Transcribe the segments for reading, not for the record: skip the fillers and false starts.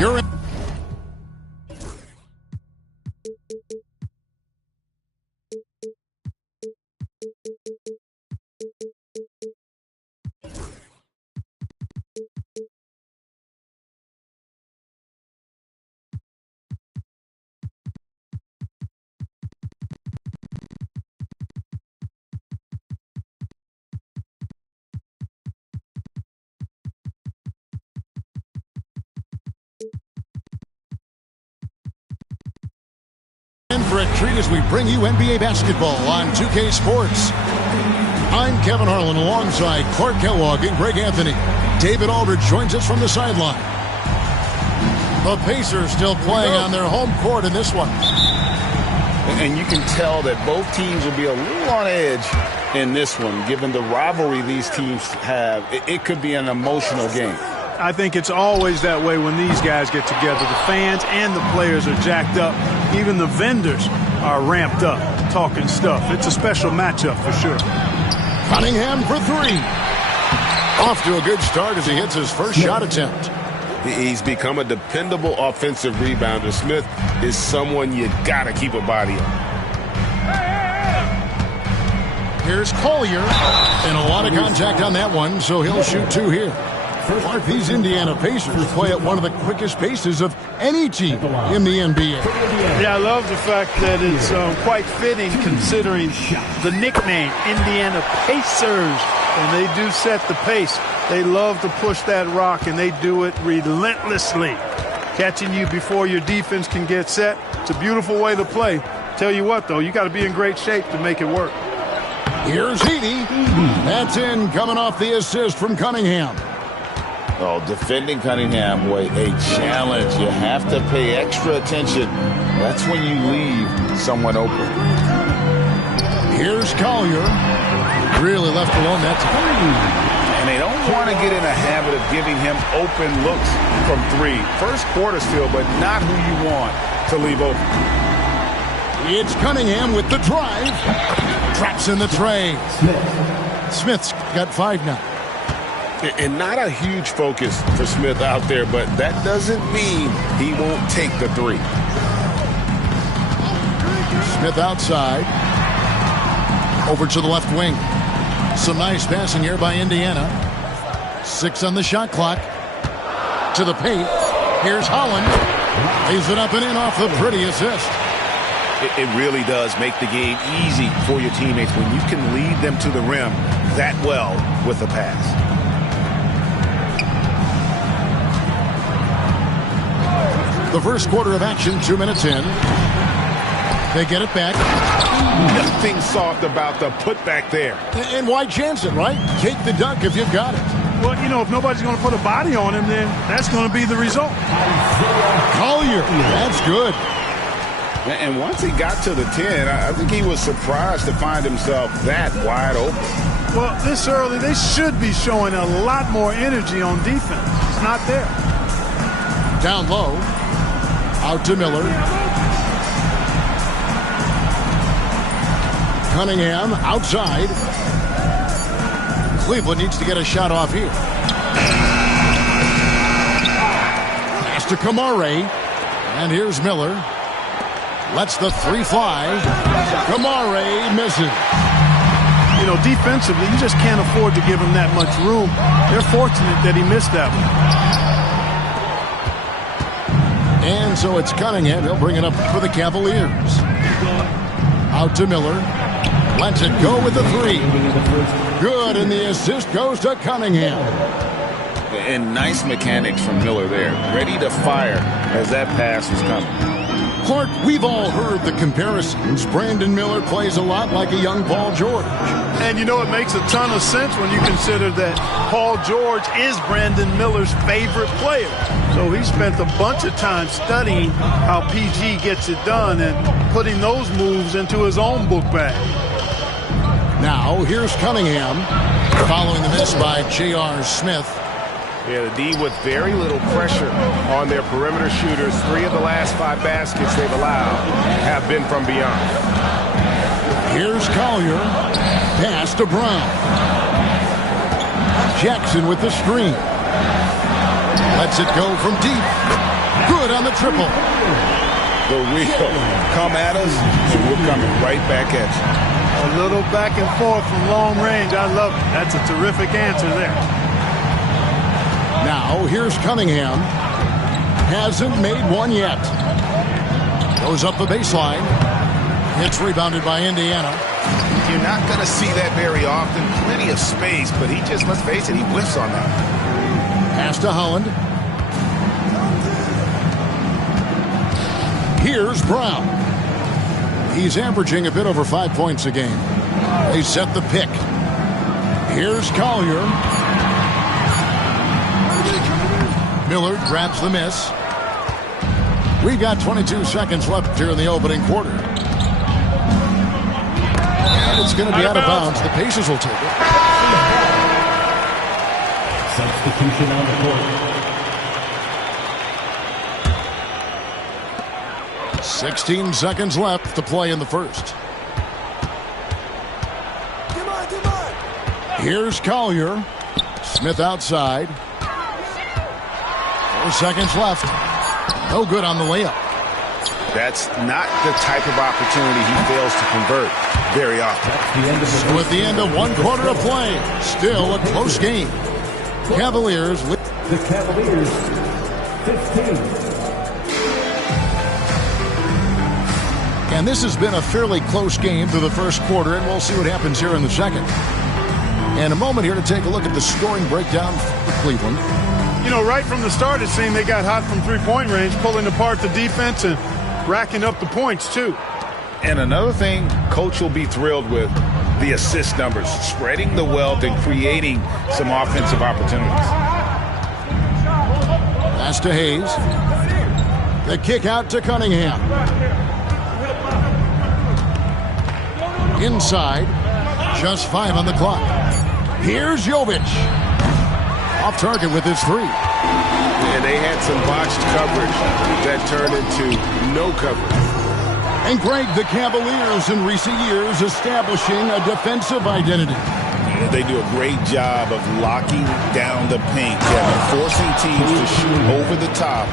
You're in. For a treat as we bring you NBA basketball on 2K Sports. I'm Kevin Harlan alongside Clark Kellogg and Greg Anthony. David Aldridge joins us from the sideline. The Pacers still playing on their home court in this one. And you can tell that both teams will be a little on edge in this one. Given the rivalry these teams have, it could be an emotional game. I think it's always that way when these guys get together. The fans and the players are jacked up. Even the vendors are ramped up, talking stuff. It's a special matchup for sure. Cunningham for three. Off to a good start as he hits his first shot attempt. He's become a dependable offensive rebounder. Smith is someone you got to keep a body on. Here's Collier. And a lot of contact on that one, so he'll shoot two here. Clark, these Indiana Pacers play at one of the quickest paces of any team in the NBA. Yeah, I love the fact that it's quite fitting considering the nickname, Indiana Pacers. And they do set the pace. They love to push that rock, and they do it relentlessly. Catching you before your defense can get set. It's a beautiful way to play. Tell you what, though, you got to be in great shape to make it work. Here's Indy. That's in, coming off the assist from Cunningham. Oh, defending Cunningham, boy, a challenge. You have to pay extra attention. That's when you leave someone open. Here's Collier. Really left alone that time. And they don't want to get in a habit of giving him open looks from three. First quarter still, but not who you want to leave open. It's Cunningham with the drive. Traps in the tray. Smith's got 5 now. And not a huge focus for Smith out there, but that doesn't mean he won't take the three. Smith outside. Over to the left wing. Some nice passing here by Indiana. 6 on the shot clock. To the paint. Here's Holland. Lays it up and in off the pretty assist. It really does make the game easy for your teammates when you can lead them to the rim that well with a pass. The first quarter of action, 2 minutes in. They get it back. Nothing soft about the putback there. And why chance it, right? Take the dunk if you've got it. Well, you know, if nobody's going to put a body on him, then that's going to be the result. Collier, that's good. And once he got to the 10, I think he was surprised to find himself that wide open. Well, this early, they should be showing a lot more energy on defense. It's not there. Down low. Out to Miller. Cunningham outside. Cleveland needs to get a shot off here. Pass to Kamare. And here's Miller. Lets the three fly. Kamare misses. You know, defensively, you just can't afford to give him that much room. They're fortunate that he missed that one. And so it's Cunningham. He'll bring it up for the Cavaliers. Out to Miller. Lets it go with the three. Good, and the assist goes to Cunningham. And nice mechanics from Miller there. Ready to fire as that pass was coming. Clark, we've all heard the comparisons. Brandon Miller plays a lot like a young Paul George. And you know, it makes a ton of sense when you consider that Paul George is Brandon Miller's favorite player. So he spent a bunch of time studying how PG gets it done and putting those moves into his own book bag. Now, here's Cunningham following the miss by J.R. Smith. Yeah, the D with very little pressure on their perimeter shooters. 3 of the last 5 baskets they've allowed have been from beyond. Here's Collier. Pass to Brown. Jackson with the screen. Lets it go from deep. Good on the triple. The wheel. Come at us, and we're coming right back at you. A little back and forth from long range. I love it. That's a terrific answer there. Now, here's Cunningham. Hasn't made one yet. Goes up the baseline. It's rebounded by Indiana. You're not going to see that very often. Plenty of space, but he just, let's face it, he whiffs on that. Pass to Holland. Here's Brown. He's averaging a bit over 5 points a game. They set the pick. Here's Collier. Miller grabs the miss. We've got 22 seconds left here in the opening quarter. And it's going to be out of bounds. The Pacers will take it. Substitution on the court. 16 seconds left to play in the first. Here's Collier. Smith outside. 4 seconds left. No good on the layup. That's not the type of opportunity he fails to convert very often. So at the end of one quarter of play, still a close game. Cavaliers. The Cavaliers, 15. And this has been a fairly close game through the first quarter, and we'll see what happens here in the second. And a moment here to take a look at the scoring breakdown for Cleveland. You know, right from the start, it seemed they got hot from three-point range, pulling apart the defense and racking up the points, too. And another thing Coach will be thrilled with, the assist numbers, spreading the wealth and creating some offensive opportunities. Pass to Hayes. The kick out to Cunningham. Inside. Just 5 on the clock. Here's Jovic. Off target with his 3. And they had some botched coverage that turned into no coverage. And Greg, the Cavaliers in recent years establishing a defensive identity. They do a great job of locking down the paint, forcing teams to shoot over the top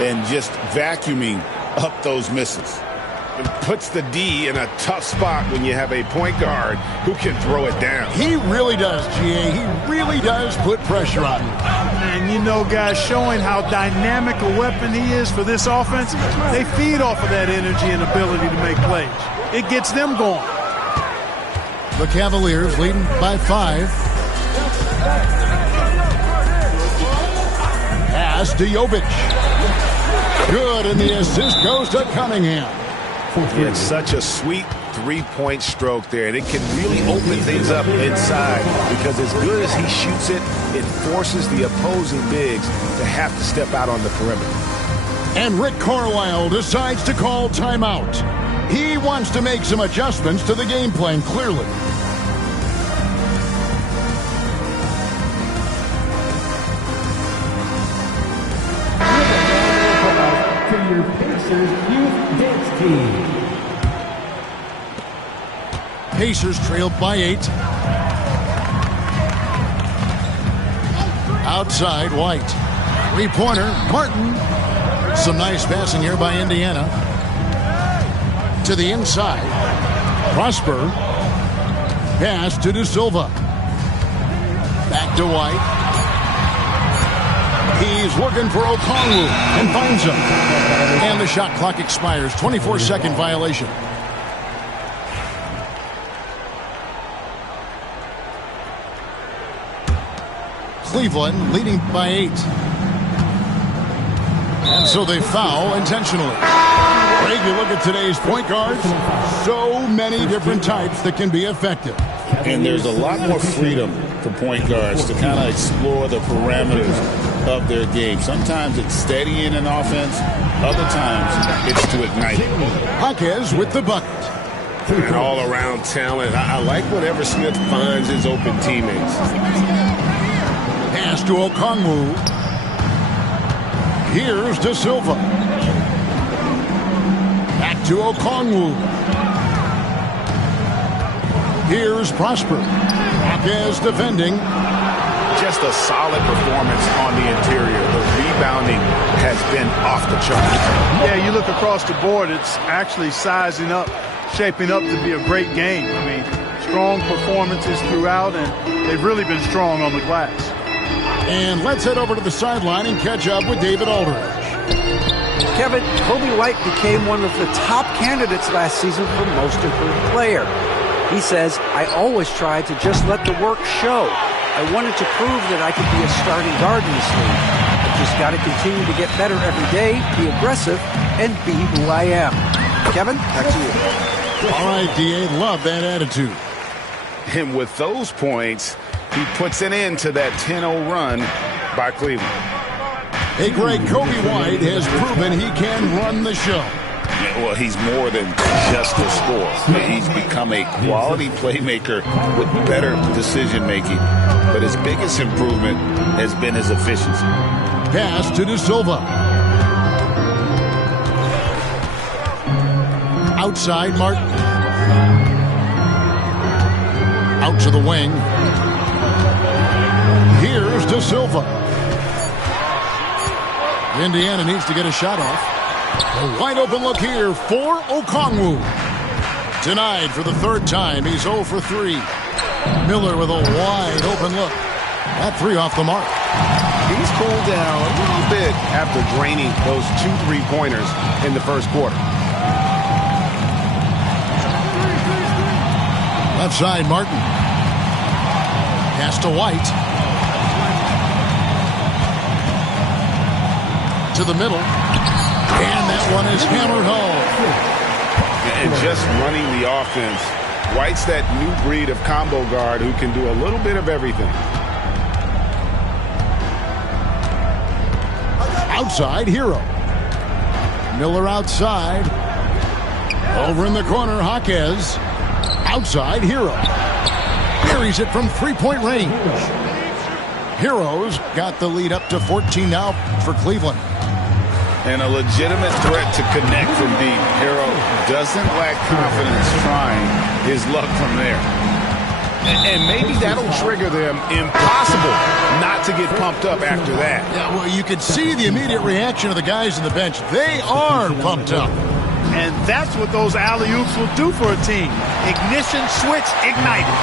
and just vacuuming up those misses. It puts the D in a tough spot when you have a point guard who can throw it down. He really does, GA. He really does put pressure on him. And you know, guys, showing how dynamic a weapon he is for this offense, they feed off of that energy and ability to make plays. It gets them going. The Cavaliers leading by 5. Pass to Jovic. Good, and the assist goes to Cunningham. It's such a sweet three-point stroke there, and it can really open things up inside because as good as he shoots it, it forces the opposing bigs to have to step out on the perimeter. And Rick Carlisle decides to call timeout. He wants to make some adjustments to the game plan, clearly. To your Pacers youth dance team. Pacers trailed by 8. Outside, White. Three-pointer, Martin. Some nice passing here by Indiana. To the inside. Prosper. Pass to De Silva. Back to White. He's looking for Okongwu and finds him. And the shot clock expires. 24-second violation. Cleveland leading by 8. And so they foul intentionally. Greg, you look at today's point guards, so many different types that can be effective. And there's a lot more freedom for point guards to kind of explore the parameters of their game. Sometimes it's steadying an offense. Other times it's to ignite it. Jaquez with the bucket. And all-around talent. I like whenever Smith finds his open teammates. Pass to Okongwu. Here's De Silva. Back to Okongwu. Here's Prosper. Jaquez defending. Just a solid performance on the interior. The rebound rebounding has been off the charts. Yeah, you look across the board, it's actually sizing up, shaping up to be a great game. I mean, strong performances throughout, and they've really been strong on the glass. And let's head over to the sideline and catch up with David Aldridge. Kevin, Kobe White became one of the top candidates last season for Most Improved Player. He says, I always tried to just let the work show. I wanted to prove that I could be a starting guard in this league. I just got to continue to get better every day, be aggressive, and be who I am. Kevin, back to you. All right, D.A., love that attitude. And with those points, he puts an end to that 10-0 run by Cleveland. Hey, Greg, Kobe White has proven he can run the show. Yeah, well, he's more than just a scorer. He's become a quality playmaker with better decision-making. But his biggest improvement has been his efficiency. Pass to De Silva. Outside, Martin. Out to the wing. Here's De Silva. Indiana needs to get a shot off. A wide open look here for Okongwu. Denied for the third time. He's 0 for 3. Miller with a wide open look. That three off the mark. He's cooled down a little bit after draining those 2 3-pointers in the first quarter. Left side, Martin. Pass to White. To the middle. And that one is hammered home. And just running the offense, White's that new breed of combo guard who can do a little bit of everything. Outside, Hero. Miller outside. Over in the corner, Jaquez. Outside, Hero. Buries it from three-point range. Hero's got the lead up to 14 now for Cleveland. And a legitimate threat to connect from deep. Hero doesn't lack confidence trying his luck from there. And maybe that'll trigger them. Impossible not to get pumped up after that. Yeah, well, you could see the immediate reaction of the guys on the bench. They are pumped up. And that's what those alley-oops will do for a team. Ignition switch ignited.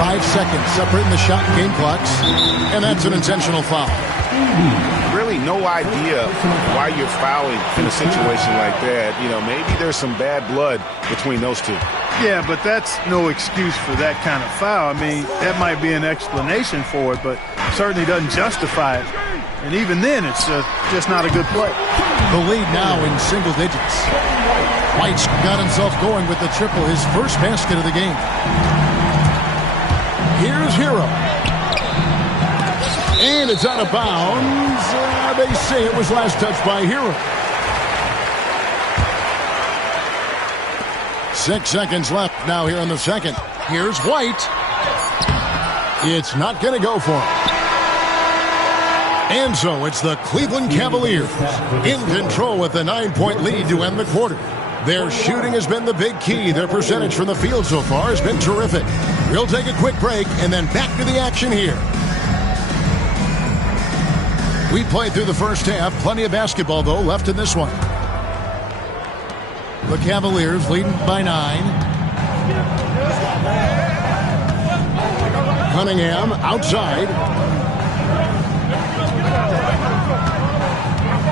5 seconds separating the shot and game clocks. And that's an intentional foul. Really no idea why you're fouling in a situation like that. You know, maybe there's some bad blood between those two. Yeah, but that's no excuse for that kind of foul. I mean, that might be an explanation for it, but certainly doesn't justify it. And even then, it's just not a good play. The lead now in single digits. White's got himself going with the triple, his first basket of the game. Here's Hero. And it's out of bounds. They say it was last touched by Hero. 6 seconds left now here in the second. Here's White. It's not going to go for him. And so it's the Cleveland Cavaliers in control with a 9-point lead to end the quarter. Their shooting has been the big key. Their percentage from the field so far has been terrific. We'll take a quick break and then back to the action here. We played through the first half. Plenty of basketball, though, left in this one. The Cavaliers leading by 9. Cunningham outside.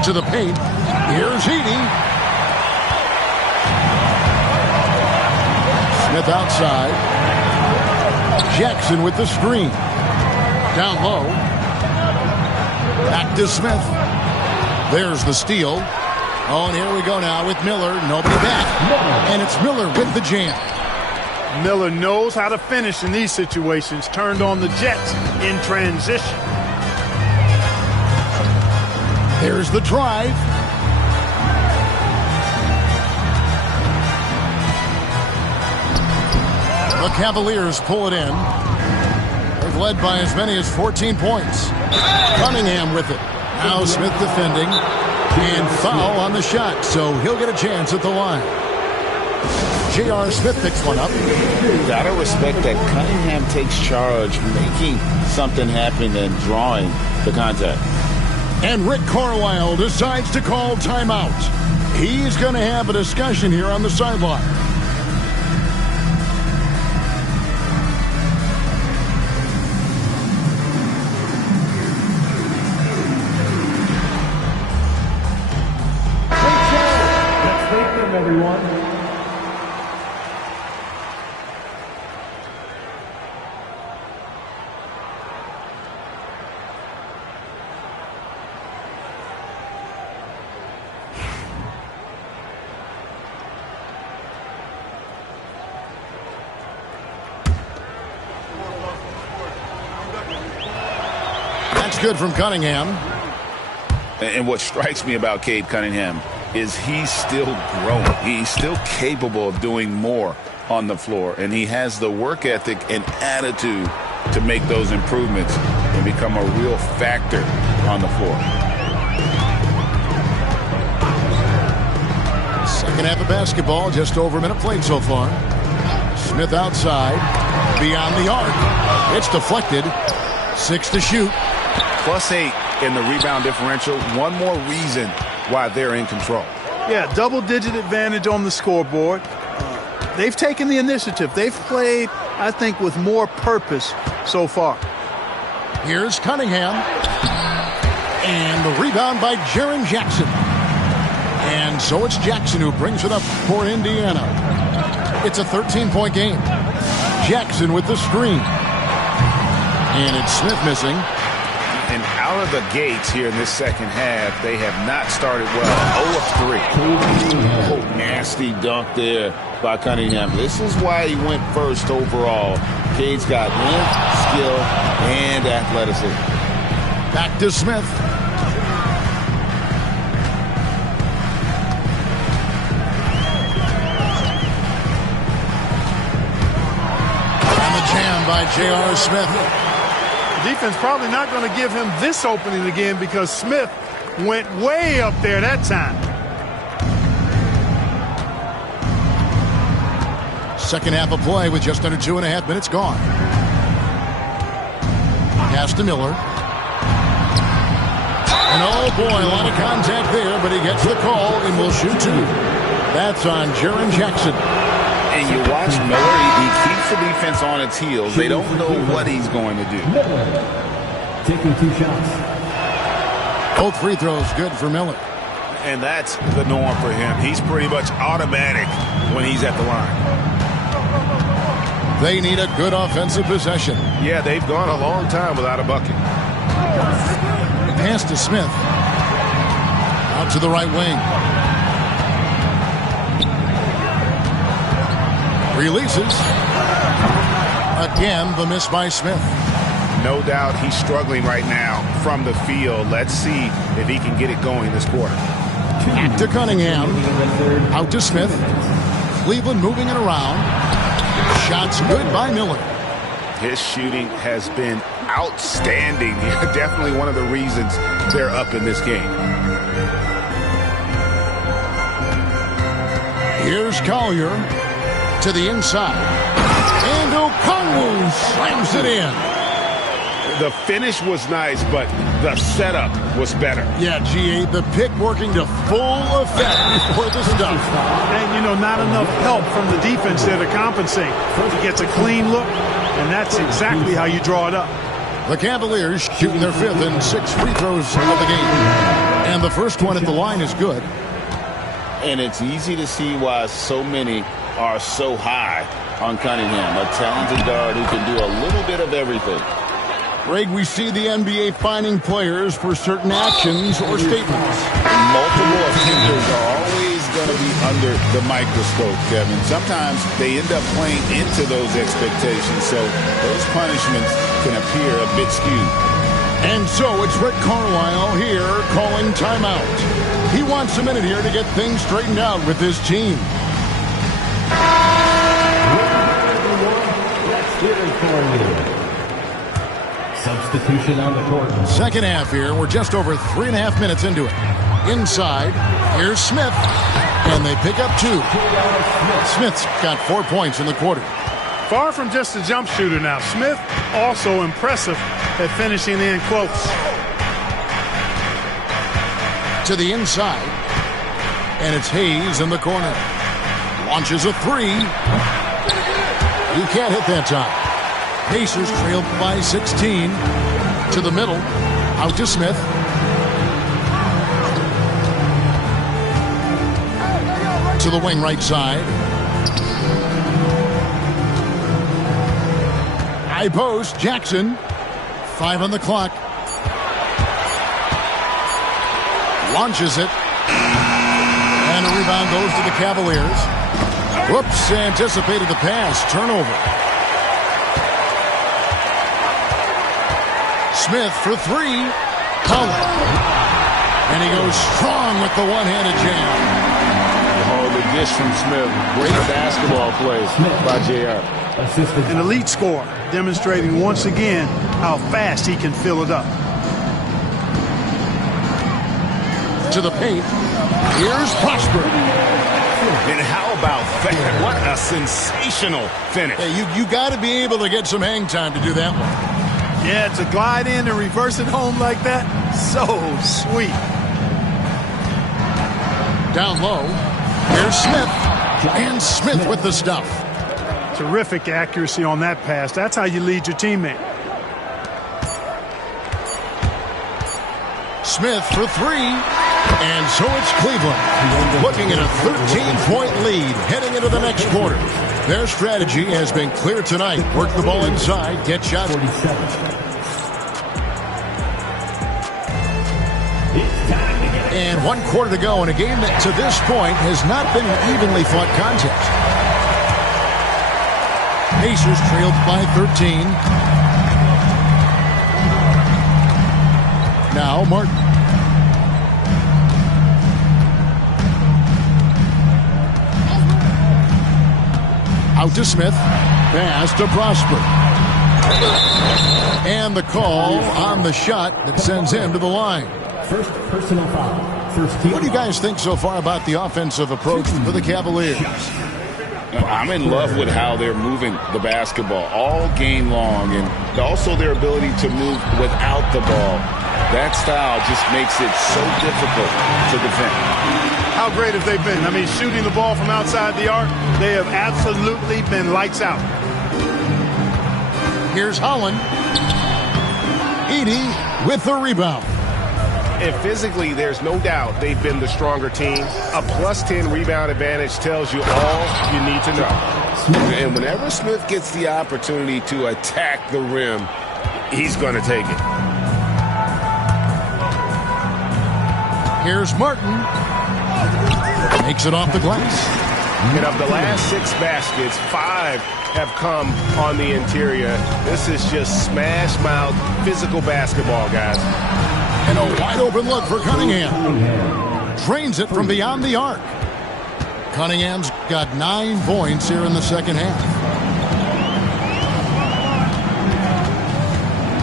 To the paint. Here's Heaney. Smith outside. Jackson with the screen. Down low. Back to Smith. There's the steal. Oh, and here we go now with Miller. Nobody back. And it's Miller with the jam. Miller knows how to finish in these situations. Turned on the Jets in transition. There's the drive. The Cavaliers pull it in. They've led by as many as 14 points. Cunningham with it. Now Smith defending. And foul on the shot, so he'll get a chance at the line. J.R. Smith picks one up. Gotta respect that Cunningham takes charge, making something happen and drawing the contact. And Rick Carlisle decides to call timeout. He's going to have a discussion here on the sideline. Let's thank them, everyone. That's good from Cunningham. And what strikes me about Cade Cunningham is he's still growing. He's still capable of doing more on the floor. And he has the work ethic and attitude to make those improvements and become a real factor on the floor. Second half of basketball, just over a minute played so far. Smith outside, beyond the arc. It's deflected. 6 to shoot. +8 in the rebound differential. One more reason why they're in control. Yeah, double-digit advantage on the scoreboard. They've taken the initiative. They've played, I think, with more purpose so far. Here's Cunningham. And the rebound by Jaren Jackson. And so it's Jackson who brings it up for Indiana. It's a 13-point game. Jackson with the screen. And it's Smith missing. And out of the gates here in this second half, they have not started well. 0 of 3. Oh, nasty dunk there by Cunningham. This is why he went first overall. Cade's got length, skill, and athleticism. Back to Smith. And the jam by J.R. Smith. Defense probably not going to give him this opening again because Smith went way up there that time. Second half of play with just under 2.5 minutes gone. Pass to Miller. And oh boy, a lot of contact there, but he gets the call and will shoot 2. That's on Jaren Jackson. And you watch Miller, he keeps the defense on its heels. They don't know what he's going to do. Taking 2 shots. Both free throws good for Miller. And that's the norm for him. He's pretty much automatic when he's at the line. They need a good offensive possession. Yeah, they've gone a long time without a bucket. Pass to Smith. Out to the right wing. Releases. Again, the miss by Smith. No doubt he's struggling right now from the field. Let's see if he can get it going this quarter. To Cunningham. Out to Smith. Cleveland moving it around. Shots good by Miller. His shooting has been outstanding. Definitely one of the reasons they're up in this game. Here's Collier to the inside. And Okongwu slams it in. The finish was nice, but the setup was better. Yeah, G.A., the pick working to full effect before the stuff. And, you know, not enough help from the defense there to compensate. He gets a clean look, and that's exactly how you draw it up. The Cavaliers shooting their 5th and 6th free throws of the game. And the first one at the line is good. And it's easy to see why so many are so high on Cunningham, a talented guard who can do a little bit of everything. Greg, we see the NBA fining players for certain actions or statements. Multiple offenders are always going to be under the microscope, Kevin. Sometimes they end up playing into those expectations, so those punishments can appear a bit skewed. And so it's Rick Carlisle here calling timeout. He wants a minute here to get things straightened out with his team. Let's hear it for you. Substitution on the court. Second half here. We're just over 3.5 minutes into it. Inside, here's Smith. And they pick up 2. Smith's got 4 points in the quarter. Far from just a jump shooter now. Smith also impressive at finishing in close. To the inside. And it's Hayes in the corner. Launches a three. He can't hit that time. Pacers trailed by 16. To the middle. Out to Smith. To the wing right side. High post, Jackson. 5 on the clock. Launches it. And a rebound goes to the Cavaliers. Whoops, anticipated the pass. Turnover. Smith for three. Holland. And he goes strong with the one-handed jam. Oh, the dish from Smith. Great basketball play by JR. An elite scorer, demonstrating once again how fast he can fill it up. To the paint. Here's Prosper. And how about that? What a sensational finish. Hey, you got to be able to get some hang time to do that one. Yeah, to glide in and reverse it home like that, so sweet. Down low. Here's Smith. And Smith with the stuff. Terrific accuracy on that pass. That's how you lead your teammate. Smith for three. And so it's Cleveland looking at a 13-point lead heading into the next quarter. Their strategy has been clear tonight. Work the ball inside, get shots. And 1 quarter to go in a game that to this point has not been an evenly fought contest. Pacers trailed by 13. Now Martin. Out to Smith. Pass to Prosper. And the call on the shot that sends him to the line. First personal foul. First team. What do you guys think so far about the offensive approach for the Cavaliers? I'm in love with how they're moving the basketball all game long, and also their ability to move without the ball. That style just makes it so difficult to defend. How great have they been? I mean, shooting the ball from outside the arc, they have absolutely been lights out. Here's Holland. Indy with the rebound. And physically, there's no doubt they've been the stronger team. A +10 rebound advantage tells you all you need to know. And whenever Smith gets the opportunity to attack the rim, he's going to take it. Here's Martin. Makes it off the glass. And of the last 6 baskets, 5 have come on the interior. This is just smash-mouth physical basketball, guys. And a wide-open look for Cunningham. Drains it from beyond the arc. Cunningham's got 9 points here in the second half.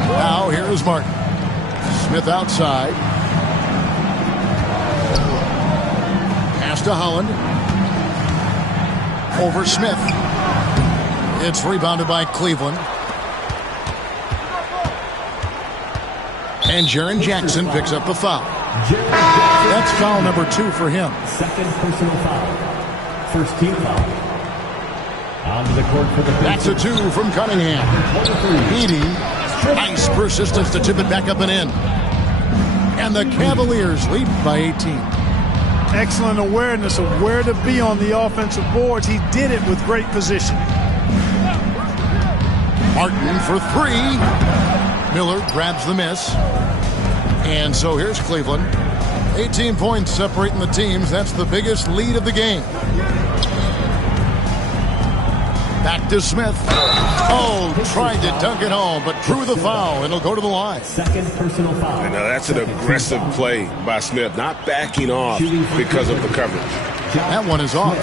Now here is Martin. Smith outside. Pass to Holland. Over Smith. It's rebounded by Cleveland. And Jaren Jackson picks up the foul. That's foul number 2 for him. Second personal foul. First team foul. Onto the court for the That's a 2 from Cunningham. Indy, nice persistence to tip it back up and in. And the Cavaliers lead by 18. Excellent awareness of where to be on the offensive boards. He did it with great positioning. Martin for 3. Miller grabs the miss. And so here's Cleveland. 18 points separating the teams. That's the biggest lead of the game. Back to Smith. Oh, tried to dunk it home, but drew the foul. It'll go to the line. Second personal foul. And now that's an aggressive play by Smith, not backing off because of the coverage. That one is off.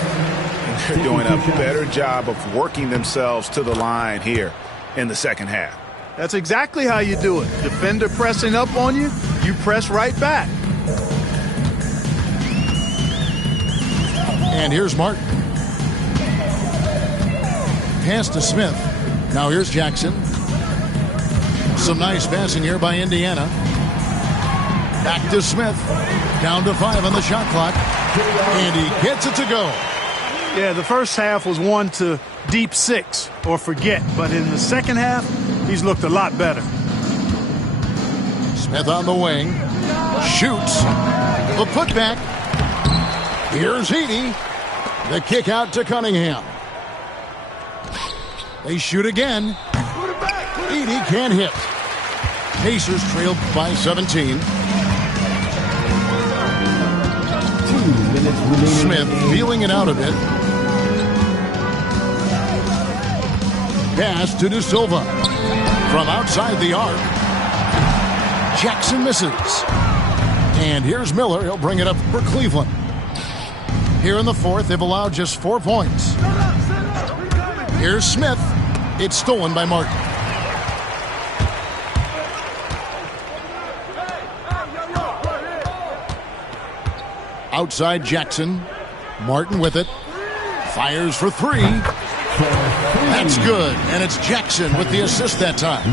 They're doing a better job of working themselves to the line here in the second half. That's exactly how you do it. Defender pressing up on you, you press right back. And here's Martin. Pass to Smith. Now here's Jackson. Some nice passing here by Indiana. Back to Smith. Down to 5 on the shot clock. And he gets it to go. Yeah, the first half was one to deep 6 or forget. But in the second half, he's looked a lot better. Smith on the wing. Shoots. The putback. Here's Indy. The kick out to Cunningham. They shoot again. Indy can't hit. Pacers trailed by 17. 2 minutes remaining. Smith feeling it out a bit. Pass to De Silva. From outside the arc. Jackson misses. And here's Miller. He'll bring it up for Cleveland. Here in the fourth, they've allowed just 4 points. Here's Smith. It's stolen by Martin. Outside Jackson. Martin with it. Fires for 3. That's good. And it's Jackson with the assist that time.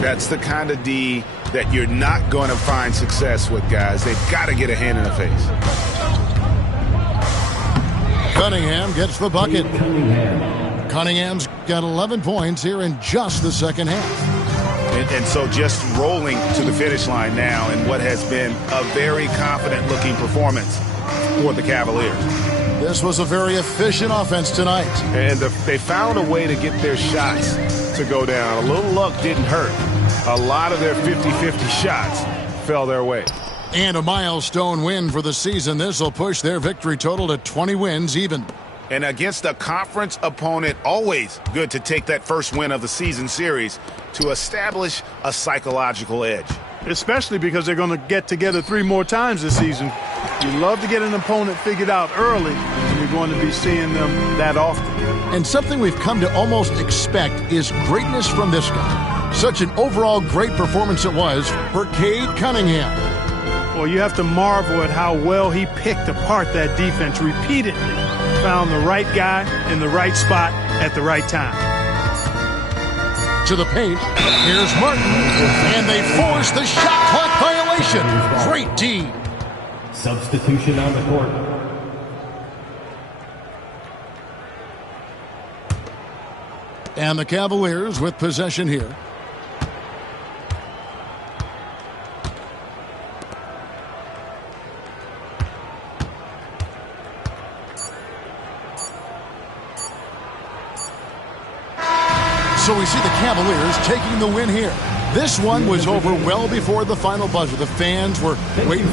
That's the kind of D that you're not going to find success with, guys. They've got to get a hand in the face. Cunningham gets the bucket. Cunningham's got 11 points here in just the second half. And so just rolling to the finish line now in what has been a very confident-looking performance for the Cavaliers. This was a very efficient offense tonight. And they found a way to get their shots to go down. A little luck didn't hurt. A lot of their 50-50 shots fell their way. And a milestone win for the season. This will push their victory total to 20 wins even. And against a conference opponent, always good to take that first win of the season series to establish a psychological edge. Especially because they're going to get together 3 more times this season. You love to get an opponent figured out early, and you're going to be seeing them that often. And something we've come to almost expect is greatness from this guy. Such an overall great performance it was for Cade Cunningham. Well, you have to marvel at how well he picked apart that defense repeatedly. Found the right guy in the right spot at the right time. To the paint. Here's Martin. And they force the shot clock violation. Great D. Substitution on the court. And the Cavaliers with possession here. So we see the Cavaliers taking the win here. This one was over well before the final buzzer. The fans were waiting.